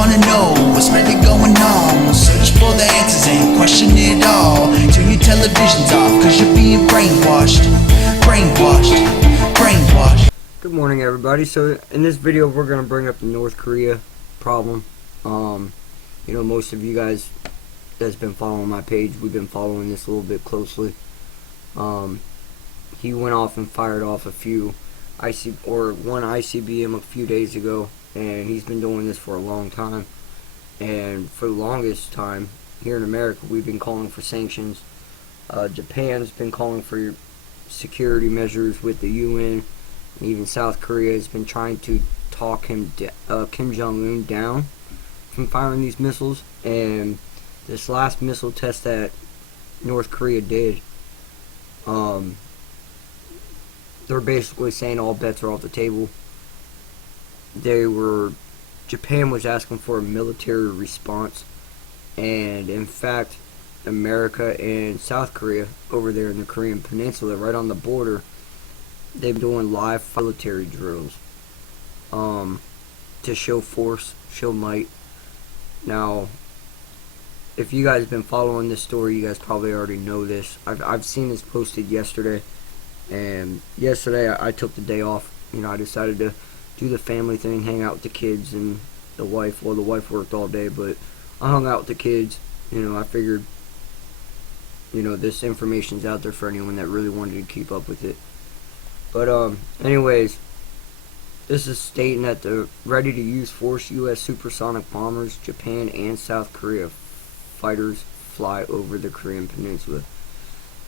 wanna know what's really going on. Search for the answers and question it all. Turn your televisions off, cause you're being brainwashed. Brainwashed. Good morning, everybody. So in this video we're going to bring up the North Korea problem. Most of you guys that's been following my page, we've been following this a little bit closely. He went off and fired off one ICBM a few days ago, and he's been doing this for a long time. And for the longest time here in America, we've been calling for sanctions. Japan's been calling for security measures with the UN. And even South Korea has been trying to talk Kim Jong-un down from firing these missiles. And this last missile test that North Korea did, they're basically saying all bets are off the table. Japan was asking for a military response, and in fact America and South Korea over there in the Korean Peninsula, right on the border, they've been doing live military drills to show force, show might. Now, if you guys have been following this story, you guys probably already know this. I've seen this posted yesterday, and yesterday I took the day off. I decided to do the family thing, hang out with the kids and the wife. Well, the wife worked all day, but I hung out with the kids. I figured, this information's out there for anyone that really wanted to keep up with it. But anyways, this is stating that the ready-to-use force U.S. supersonic bombers, Japan and South Korea fighters fly over the Korean Peninsula.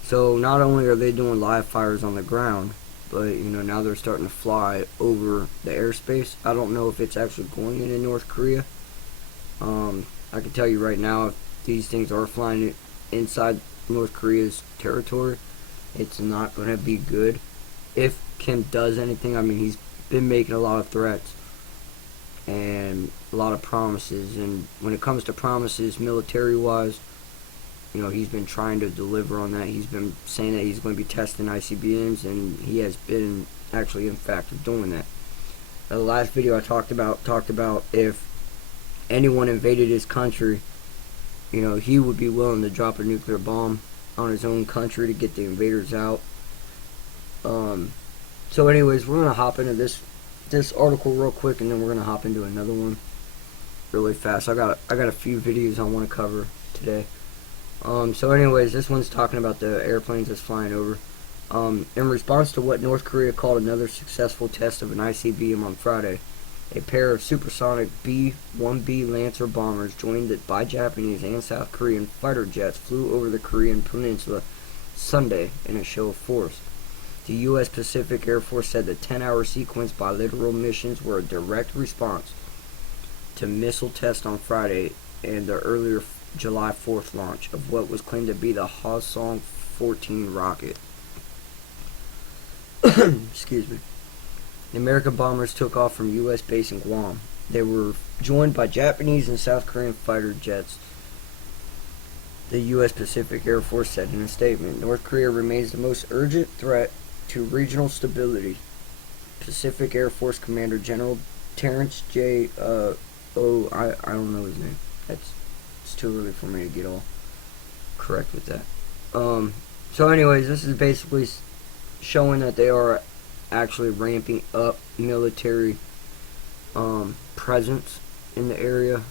So not only are they doing live fires on the ground, but now they're starting to fly over the airspace. I don't know if it's actually going into North Korea. I can tell you right now, if these things are flying inside North Korea's territory, it's not going to be good. If Kim does anything, he's been making a lot of threats and a lot of promises, and when it comes to promises military wise, he's been trying to deliver on that. He's been saying that he's going to be testing ICBMs, and he has been actually in fact doing that. The last video I talked about if anyone invaded his country, he would be willing to drop a nuclear bomb on his own country to get the invaders out. So anyways, we're gonna hop into this article real quick, and then we're gonna hop into another one really fast. I got a few videos I want to cover today. So anyways, this one's talking about the airplanes that's flying over. In response to what North Korea called another successful test of an ICBM on Friday, a pair of supersonic B-1B Lancer bombers joined by Japanese and South Korean fighter jets flew over the Korean Peninsula Sunday in a show of force. The U.S. Pacific Air Force said the 10-hour sequence bilateral missions were a direct response to missile tests on Friday and the earlier July 4th launch of what was claimed to be the Hwasong-14 rocket. Excuse me. The American bombers took off from U.S. base in Guam. They were joined by Japanese and South Korean fighter jets, the U.S. Pacific Air Force said in a statement. North Korea remains the most urgent threat to regional stability. Pacific Air Force Commander General Terrence J. I don't know his name. It's too early for me to get all correct with that. So anyways, this is basically showing that they are actually ramping up military presence in the area.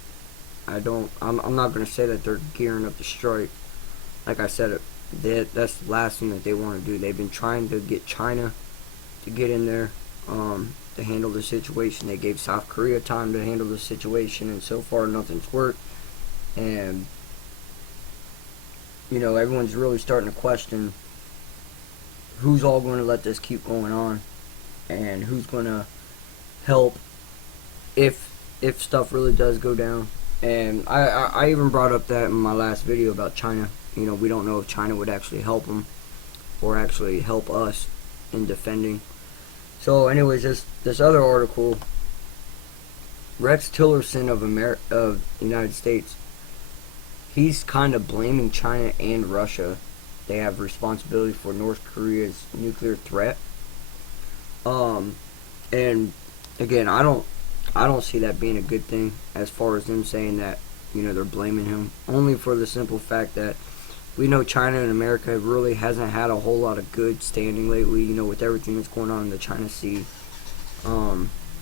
I'm not going to say that they're gearing up to strike. Like I said, that's the last thing that they want to do. They've been trying to get China to get in there to handle the situation. They gave South Korea time to handle the situation, and so far nothing's worked. And everyone's really starting to question who's all going to let this keep going on, and who's going to help if stuff really does go down. And I even brought up that in my last video about China. We don't know if China would actually help them or actually help us in defending. So anyways, this other article, Rex Tillerson of the United States, he's kind of blaming China and Russia. They have responsibility for North Korea's nuclear threat. And again, I I don't see that being a good thing as far as them saying that, they're blaming him. Only for the simple fact that we know China and America really hasn't had a whole lot of good standing lately, with everything that's going on in the China Sea,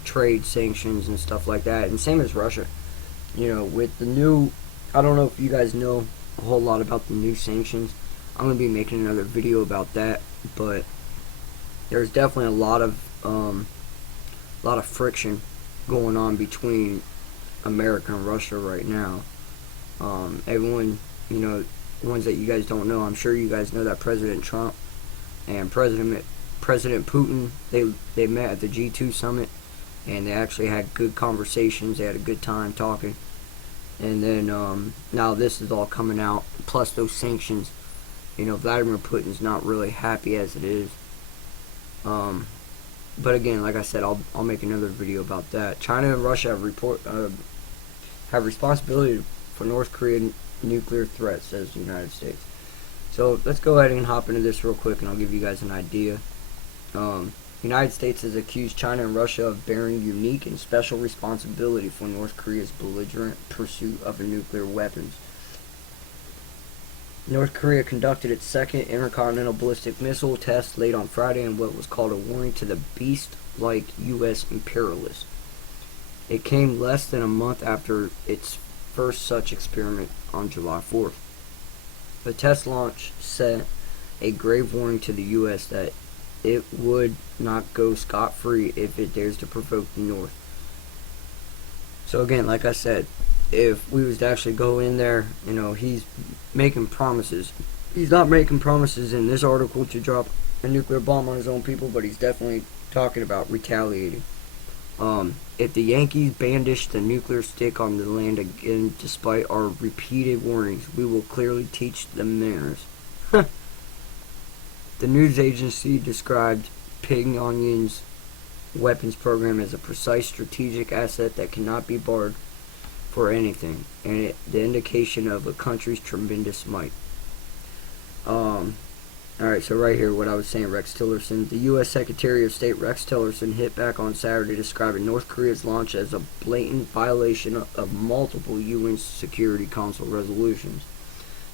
trade sanctions and stuff like that. And same as Russia. With the new, I don't know if you guys know a whole lot about the new sanctions. I'm going to be making another video about that, but there's definitely a lot of friction going on between America and Russia right now. Everyone, ones that you guys don't know, I'm sure you guys know that President Trump and President Putin, they met at the G2 summit, and they actually had good conversations. They had a good time talking. And then now this is all coming out, plus those sanctions. Vladimir Putin's not really happy as it is. But again, like I said, I'll make another video about that. China and Russia have responsibility for North Korean nuclear threat, says the United States. So let's go ahead and hop into this real quick, and I'll give you guys an idea. The United States has accused China and Russia of bearing unique and special responsibility for North Korea's belligerent pursuit of nuclear weapons. North Korea conducted its second intercontinental ballistic missile test late on Friday in what was called a warning to the beast-like U.S. imperialists. It came less than a month after its first such experiment on July 4th. The test launch sent a grave warning to the U.S. that it would not go scot-free if it dares to provoke the North. So again, like I said, if we was to actually go in there, he's making promises. He's not making promises in this article to drop a nuclear bomb on his own people, but he's definitely talking about retaliating. If the Yankees bandish the nuclear stick on the land again, despite our repeated warnings, we will clearly teach them manners. The news agency described Pyongyang's weapons program as a precise strategic asset that cannot be barred for anything, and the indication of a country's tremendous might. Alright, so right here, what I was saying, Rex Tillerson. The U.S. Secretary of State Rex Tillerson hit back on Saturday, describing North Korea's launch as a blatant violation of multiple UN Security Council resolutions.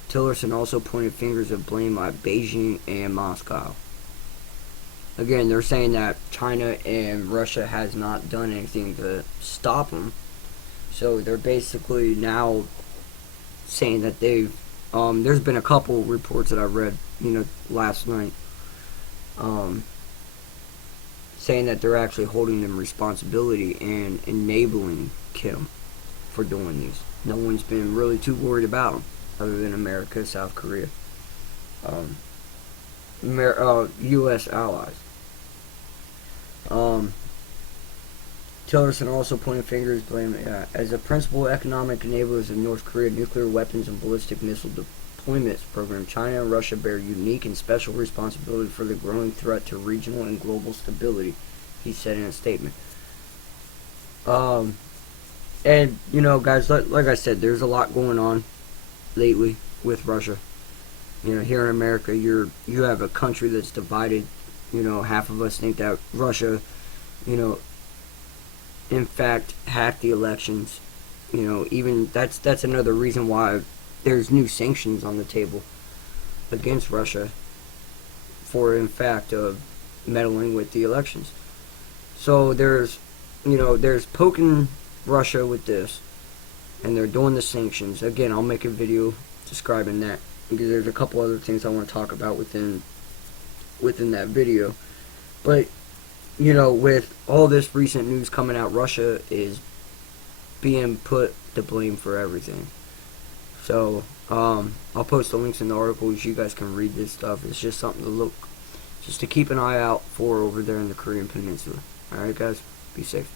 Tillerson also pointed fingers of blame at Beijing and Moscow. Again, they're saying that China and Russia has not done anything to stop them. So they're basically now saying that they've... there's been a couple reports that I read, last night, saying that they're actually holding them responsibility and enabling Kim for doing these. No one's been really too worried about them, other than America, South Korea, U.S. allies. Tillerson also pointed fingers, blaming as a principal economic enablers of North Korea nuclear weapons and ballistic missile deployments program. China and Russia bear unique and special responsibility for the growing threat to regional and global stability, he said in a statement. And guys, like I said, there's a lot going on lately with Russia. Here in America, you have a country that's divided. Half of us think that Russia, in fact, hacked the elections. Even that's another reason why there's new sanctions on the table against Russia for, in fact, meddling with the elections. So there's poking Russia with this, and they're doing the sanctions. Again, I'll make a video describing that, because there's a couple other things I want to talk about within that video. But with all this recent news coming out, Russia is being put to blame for everything. So I'll post the links in the articles. You guys can read this stuff. It's just something to keep an eye out for over there in the Korean Peninsula. Alright guys, be safe.